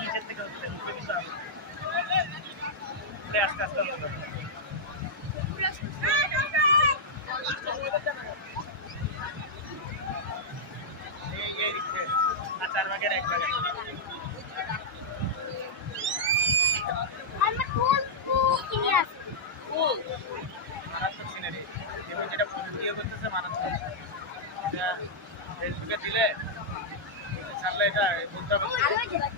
নিচের থেকে হচ্ছে আস্তে আস্তে চার ভাগের এক ভাগে মারাত্মক সিনারি এবং যেটা ভিডিও করতেছে মারাত্মক ফেসবুকে দিলে ছাড়লে এটা বুঝতে হবে